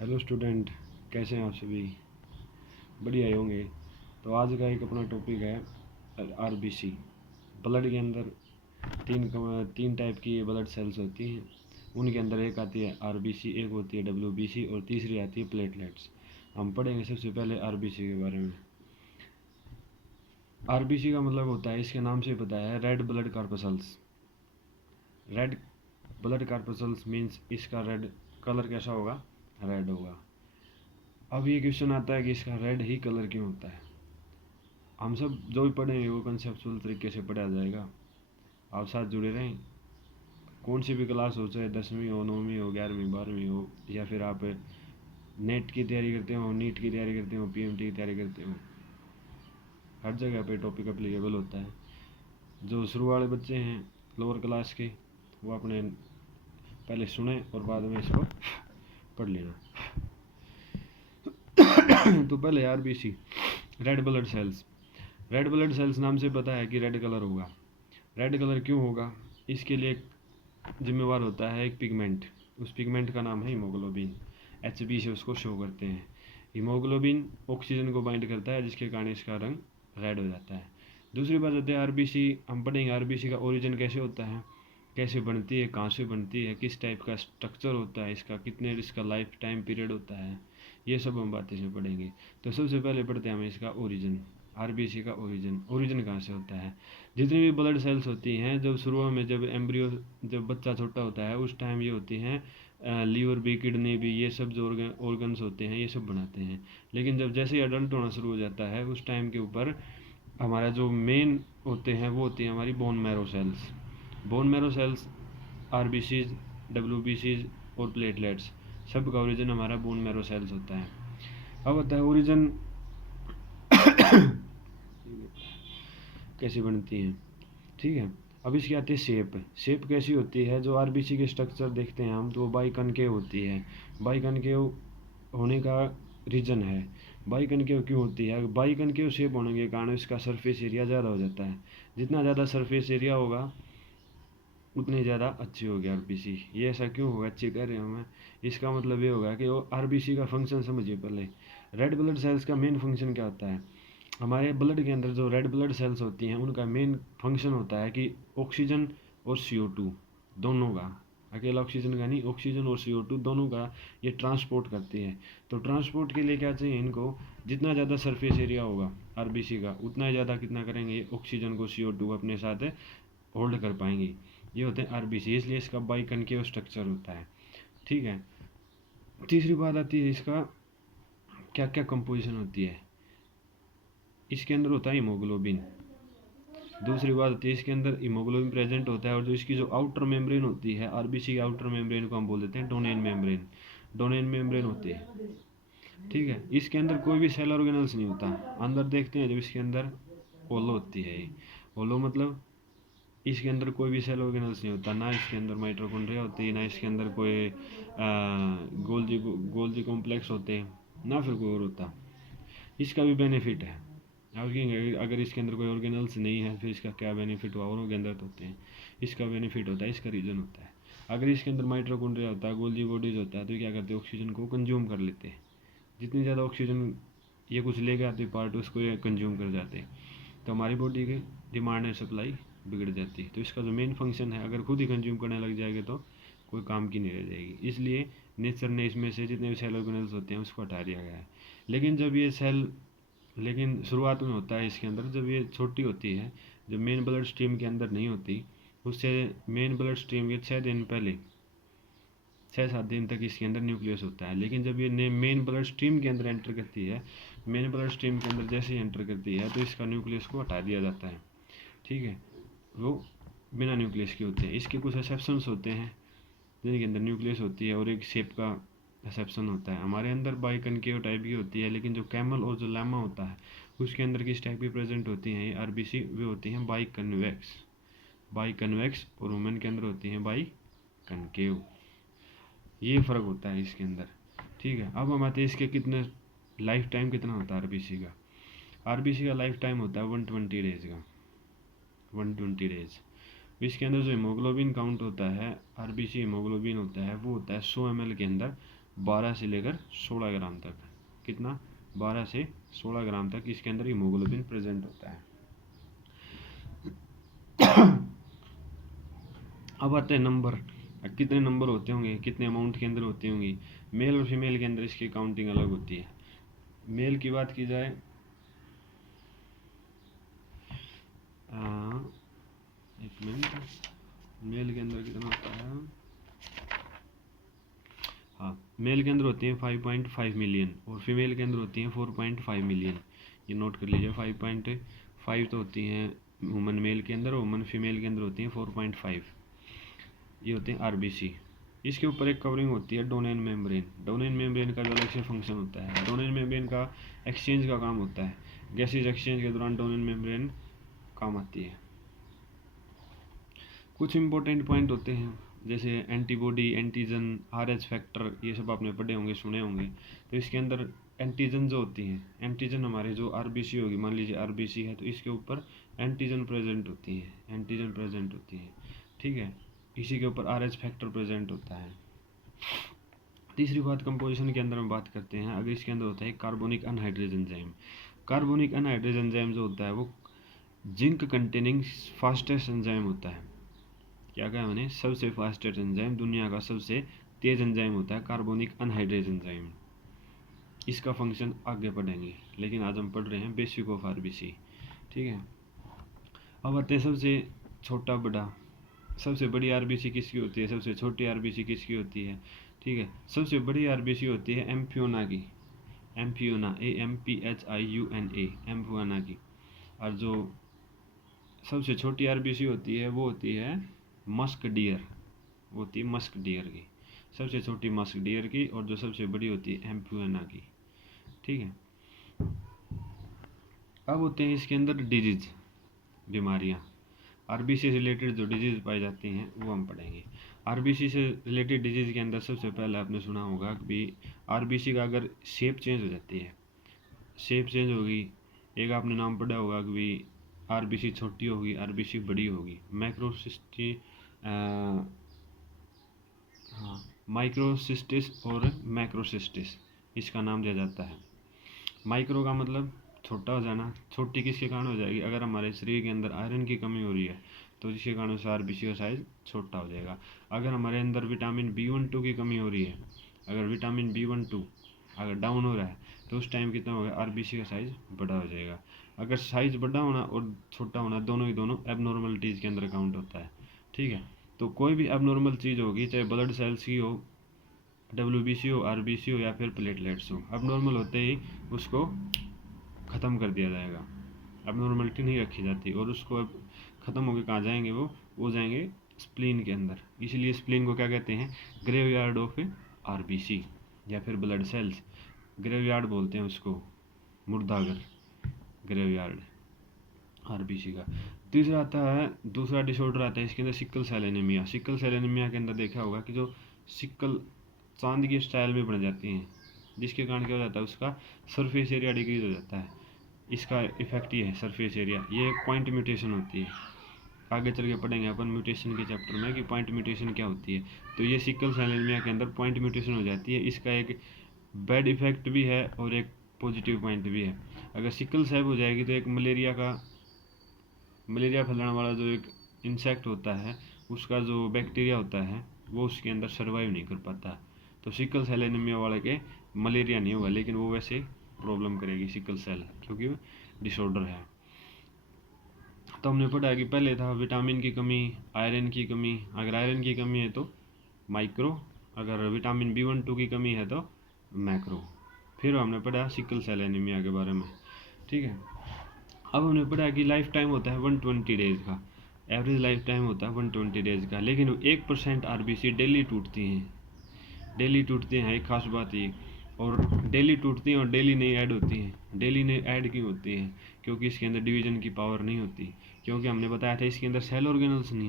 Hello student, कैसे हैं आप सभी? बढ़िया ही होंगे। तो आज का एक अपना टॉपिक है आरबीसी। ब्लड के अंदर तीन टाइप की ब्लड सेल्स होती हैं। उनके अंदर एक आती है आरबीसी, एक होती है डब्ल्यूबीसी और तीसरी आती है प्लेटलेट्स। हम पढ़ेंगे सबसे पहले आरबीसी के बारे में। आरबीसी का मतलब होता है, इसके नाम से पता है, red blood corpuscles. Red blood corpuscles means इसका रेड कलर कैसा होगा? रेड होगा। अब ये क्वेश्चन आता है कि इसका रेड ही कलर क्यों होता है। हम सब जो भी पढ़ेंगे वो कंसेप्चुअल तरीके से पढ़ा जाएगा। आप साथ जुड़े रहें। कौन सी भी क्लास हो, चाहे 10वीं हो, 9वीं हो, 11वीं 12वीं हो, या फिर आप नेट की तैयारी करते हो, नीट की तैयारी करते हो, पीएमटी की तैयारी करते हो, हर जगह पे टॉपिक अप्लीकेबल होता है। जो शुरू वाले बच्चे हैं लोअर क्लास के, वो अपने पहले सुने और बाद में इसको पढ़ लेना। तो पहले RBC, red blood cells. Red blood cells नाम से पता है कि रेड कलर होगा। रेड कलर क्यों होगा? इसके लिए जिम्मेवार होता है एक पिगमेंट। उस पिगमेंट का नाम है हीमोग्लोबिन। एचबी से उसको शो करते हैं। हीमोग्लोबिन ऑक्सीजन को बाइंड करता है, जिसके कारण इसका रंग रेड हो जाता है। दूसरी बात होती है आरबीसी। हम पढ़ेंगे आरबीसी का ओरिजिन कैसे होता है, कैसे बनती है, कहाँ से बनती है, किस टाइप का स्ट्रक्चर होता है इसका, कितने इसका लाइफ टाइम पीरियड होता है, ये सब हम बातें से पढ़ेंगे। तो सबसे पहले पढ़ते हैं हम इसका ओरिजिन। आरबीसी का ओरिजिन कहाँ से होता है? जितनी भी ब्लड सेल्स होती हैं, जब शुरू में, जब एम्ब्रियो, जब बच्चा छोटा होता है, उस टाइम ये होती हैं लीवर भी, किडनी भी, ये सब जो ऑर्गन्स होते हैं ये सब बनाते हैं। लेकिन जब जैसे ही अडल्ट होना शुरू हो जाता है, उस टाइम के ऊपर हमारा जो मेन होते हैं वो होती है हमारी bone marrow cells. Bone marrow cells, RBCs, डब्ल्यूबीसीज और प्लेटलेट्स, सब का ओरिजिन हमारा बोन मैरो सेल्स होता है। अब होता है ओरिजिन कैसे बनती हैं, ठीक है। अब इसकी आती है शेप। शेप कैसी होती है? जो आरबीसी के स्ट्रक्चर देखते हैं हम, तो वो बाई कनकेव होती है। बाई कनकेव होने का रीज़न है, बाई कनकेव क्यों होती है? बाई कनकेव शेप होने के कारण इसका सरफेस एरिया ज़्यादा हो जाता है। जितना ज़्यादा सरफेस एरिया होगा उतनी ज़्यादा अच्छी होगी आरबीसी। ये ऐसा क्यों होगा, अच्छी कह रहे हैं मैं? इसका मतलब ये होगा कि वो आरबीसी का फंक्शन समझिए पहले। रेड ब्लड सेल्स का मेन फंक्शन क्या होता है? हमारे ब्लड के अंदर जो रेड ब्लड सेल्स होती हैं उनका मेन फंक्शन होता है कि ऑक्सीजन और CO2 दोनों का, अकेला ऑक्सीजन का नहीं, ऑक्सीजन और CO2 दोनों का ये ट्रांसपोर्ट करती है। तो ट्रांसपोर्ट के लिए क्या चाहिए इनको? जितना ज़्यादा सरफेस एरिया होगा आरबीसी का, उतना ही ज़्यादा कितना करेंगे, ऑक्सीजन को, CO2 अपने साथ होल्ड कर पाएंगे। ये होते हैं आरबीसी, इसलिए इसका बाई कनकेव स्ट्रक्चर होता है, ठीक है। तीसरी बात आती है इसका क्या क्या कंपोजिशन होती है। इसके अंदर होता है हीमोग्लोबिन। दूसरी बात होती है इसके अंदर हीमोग्लोबिन प्रेजेंट होता है, और जो इसकी जो आउटर मेम्ब्रेन होती है आरबीसी की, आउटर मेम्ब्रेन को हम बोल देते हैं डोनेन मेम्ब्रेन। डोनेन मेम्ब्रेन होती है, ठीक है। इसके अंदर कोई भी सेल ऑर्गेनल्स नहीं होता। अंदर देखते हैं जब इसके अंदर ओलो होती है, ओलो मतलब इसके अंदर कोई भी सेल ऑर्गेनल्स नहीं होता। ना इसके अंदर माइटोकॉन्ड्रिया होती है, ना इसके अंदर कोई गोल्जी कॉम्प्लेक्स होते हैं, ना फिर कोई और होता। इसका भी बेनिफिट है। आप कहेंगे अगर इसके अंदर कोई ऑर्गेनल्स नहीं है फिर इसका क्या बेनिफिट हुआ, और के अंदर तो होते हैं। इसका बेनिफिट होता है, इसका रीज़न होता है, अगर इसके अंदर माइटोकॉन्ड्रिया होता है, गोल्जी बॉडीज होता है, तो क्या करते हैं, ऑक्सीजन को कंज्यूम कर लेते हैं। जितनी ज़्यादा ऑक्सीजन ये कुछ लेके आते पार्ट, उसको ये कंज्यूम कर जाते हैं। तो हमारी बॉडी की डिमांड एंड सप्लाई बिगड़ जाती है। तो इसका जो मेन फंक्शन है, अगर खुद ही कंज्यूम करने लग जाएगा तो कोई काम की नहीं रह जाएगी। इसलिए नेचर ने इसमें से जितने भी सेल ऑर्गेनल्स होते हैं उसको हटा दिया गया है। लेकिन जब ये सेल, लेकिन शुरुआत में होता है इसके अंदर, जब ये छोटी होती है, जब मेन ब्लड स्ट्रीम के अंदर नहीं होती, उससे मेन ब्लड स्ट्रीम के 6 दिन पहले, 6-7 दिन तक इसके अंदर न्यूक्लियस होता है। लेकिन जब ये मेन ब्लड स्ट्रीम के अंदर एंटर करती है, मेन ब्लड स्ट्रीम के अंदर जैसे ही एंटर करती है, तो इसका न्यूक्लियस को हटा दिया जाता है, ठीक है। वो बिना न्यूक्लियस के होते हैं। इसके कुछ एक्सेप्शंस होते हैं जिनके अंदर न्यूक्लियस होती है, और एक शेप का एक्सेप्शन होता है। हमारे अंदर बाई कनकेव टाइप की होती है, लेकिन जो कैमल और जो लैमा होता है उसके अंदर किस टाइप की प्रेजेंट होती हैं ये आरबीसी, वे होती हैं बाई कन्वेक्स। बाई कन्वेक्स, और वुमेन के अंदर होती हैं बाई कनकेव। ये फ़र्क होता है इसके अंदर, ठीक है। अब हम आते हैं इसके कितने लाइफ टाइम कितना होता है आरबीसी का। आरबीसी का लाइफ टाइम होता है 120 डेज का, 120 डेज। इसके अंदर जो हीमोग्लोबिन काउंट होता है, आरबीसी हीमोग्लोबिन होता है, वो होता है 100 ml के अंदर 12 से लेकर 16 ग्राम तक। कितना? 12 से 16 ग्राम तक इसके अंदर हीमोग्लोबिन प्रेजेंट होता है। अब आते हैं नंबर, कितने नंबर होते होंगे, कितने अमाउंट के अंदर होती होंगी। मेल और फीमेल के अंदर इसकी काउंटिंग अलग होती है। मेल की बात की जाए, एक मिनट, मेल के अंदर कितना होता है, हाँ, मेल के अंदर होती हैं 5.5 मिलियन और फीमेल के अंदर होती हैं 4.5 मिलियन। ये नोट कर लीजिए, 5.5 तो होती हैं वुमन मेल के अंदर और वुमन फीमेल के अंदर होती हैं 4.5। ये होते हैं आरबीसी। इसके ऊपर एक कवरिंग होती है डोनेन मेम्ब्रेन। डोनेन मेम्ब्रेन का जो अलग से फंक्शन होता है, डोनेन मेम्ब्रेन का एक्सचेंज का काम होता है। गैसेज एक्सचेंज के दौरान डोनेन मेम्ब्रेन काम आती है। कुछ इंपॉर्टेंट पॉइंट होते हैं जैसे एंटीबॉडी, एंटीजन, आरएच फैक्टर, ये सब आपने पढ़े होंगे, सुने होंगे। तो इसके अंदर एंटीजन जो होती हैं, एंटीजन हमारे जो आरबीसी होगी, मान लीजिए आरबीसी है तो इसके ऊपर एंटीजन प्रेजेंट होती है, एंटीजन प्रेजेंट होती है, ठीक है। इसी के ऊपर आरएच फैक्टर प्रेजेंट होता है। तीसरी बात, कंपोजिशन के अंदर हम बात करते हैं, अगर इसके अंदर होता है carbonic anhydrase enzyme. Carbonic anhydrase enzyme जो होता है वो जिंक कंटेनिंग फास्टेस्ट एंजाइम होता है। क्या कहा मैंने? सबसे फास्टेस्ट एंजाइम, दुनिया का सबसे तेज एंजाइम होता है कार्बोनिक अनहाइड्रेज एंजाइम। इसका फंक्शन आगे पढ़ेंगे, लेकिन आज हम पढ़ रहे हैं बेसिक ऑफ आरबीसी, ठीक है। अब आते हैं सबसे छोटा बड़ा। सबसे बड़ी आरबीसी किसकी होती है, सबसे छोटी आरबीसी किसकी होती है, ठीक है। सबसे बड़ी आरबीसी होती है एम्फियोना की, एम्फियोना, AMPHIUNA, एम्फियोना की। और जो सबसे छोटी आरबीसी होती है वो होती है मस्क डियर, वो होती है मस्क डियर की, सबसे छोटी मस्क डियर की, और जो सबसे बड़ी होती है एम्फियोना की, ठीक है। अब होते हैं इसके अंदर डिजीज, बीमारियाँ। आरबीसी से रिलेटेड जो डिजीज पाई जाती हैं वो हम पढ़ेंगे। आरबीसी से रिलेटेड डिजीज के अंदर सबसे पहले आपने सुना होगा कि आरबीसी का अगर शेप चेंज हो जाती है, शेप चेंज होगी, एक आपने नाम पढ़ा होगा कि आरबीसी छोटी होगी, आरबीसी बड़ी होगी, मैक्रोसिस्टी, हाँ, माइक्रोसिस्टिस और मैक्रोसिस्टिस, इसका नाम दिया जाता है। माइक्रो का मतलब छोटा हो जाना, छोटी किसके कारण हो जाएगी, अगर हमारे शरीर के अंदर आयरन की कमी हो रही है तो जिसके कारण से आरबीसी का साइज छोटा हो जाएगा। अगर हमारे अंदर विटामिन B12 की कमी हो रही है, अगर विटामिन B12 अगर डाउन हो रहा है तो उस टाइम कितना होगा, आरबीसी का साइज बड़ा हो जाएगा। अगर साइज बड़ा होना और छोटा होना दोनों ही दोनों एबनॉर्मलिटीज़ के अंदर काउंट होता है, ठीक है। तो कोई भी एबनॉर्मल चीज़ होगी, चाहे ब्लड सेल्स की हो, WBC हो, RBC हो या फिर प्लेटलेट्स हो, एबनॉर्मल होते ही उसको ख़त्म कर दिया जाएगा, एबनॉर्मलिटी नहीं रखी जाती। और उसको अब ख़त्म होकर कहाँ जाएंगे, वो जाएंगे स्प्लीन के अंदर। इसलिए स्प्लीन को क्या कहते हैं, ग्रेवयार्ड ऑफ आरबीसी या फिर ब्लड सेल्स, ग्रेवयार्ड बोलते हैं उसको, मुर्दाघर, ग्रेवयार्ड आरबीसी का। तीसरा आता है, दूसरा डिसऑर्डर आता है इसके अंदर sickle cell anaemia. Sickle cell anaemia के अंदर देखा होगा कि जो सिकल चांद की स्टाइल में बन जाती हैं, जिसके कारण क्या हो जाता है, उसका सरफेस एरिया डिक्रीज हो जाता है। इसका इफेक्ट ये है सरफेस एरिया, ये पॉइंट म्यूटेशन होती है। आगे चल के पढ़ेंगे अपन म्यूटेशन के चैप्टर में कि पॉइंट म्यूटेशन क्या होती है। तो ये सिकल सेल एनीमिया के अंदर पॉइंट म्यूटेशन हो जाती है। इसका एक बैड इफेक्ट भी है और एक पॉजिटिव पॉइंट भी है। अगर सिकल सेल हो जाएगी तो एक मलेरिया फैलाने वाला जो एक इंसेक्ट होता है, उसका जो बैक्टीरिया होता है वो उसके अंदर सर्वाइव नहीं कर पाता। तो सिकल सेल एनीमिया वाले के मलेरिया नहीं होगा, लेकिन वो वैसे प्रॉब्लम करेगी सिकल सेल, क्योंकि वो डिसऑर्डर है। तो हमने पढ़ा कि पहले था विटामिन की कमी, आयरन की कमी। अगर आयरन की कमी है तो माइक्रो, अगर विटामिन B12 की कमी है तो मैक्रो। फिर हमने पढ़ा सिकल सेल एनीमिया के बारे में, ठीक है। अब हमने पढ़ा कि लाइफ टाइम होता है 120 डेज का, एवरेज लाइफ टाइम होता है 120 डेज का, लेकिन 1% आरबीसी डेली टूटती हैं, डेली टूटती हैं। एक खास बात ये, और डेली टूटती हैं और डेली नहीं ऐड होती हैं। डेली नहीं ऐड क्यों होती हैं, क्योंकि इसके अंदर डिवीजन की पावर नहीं होती, क्योंकि हमने बताया था इसके अंदर सेल ऑर्गेनल्स नहीं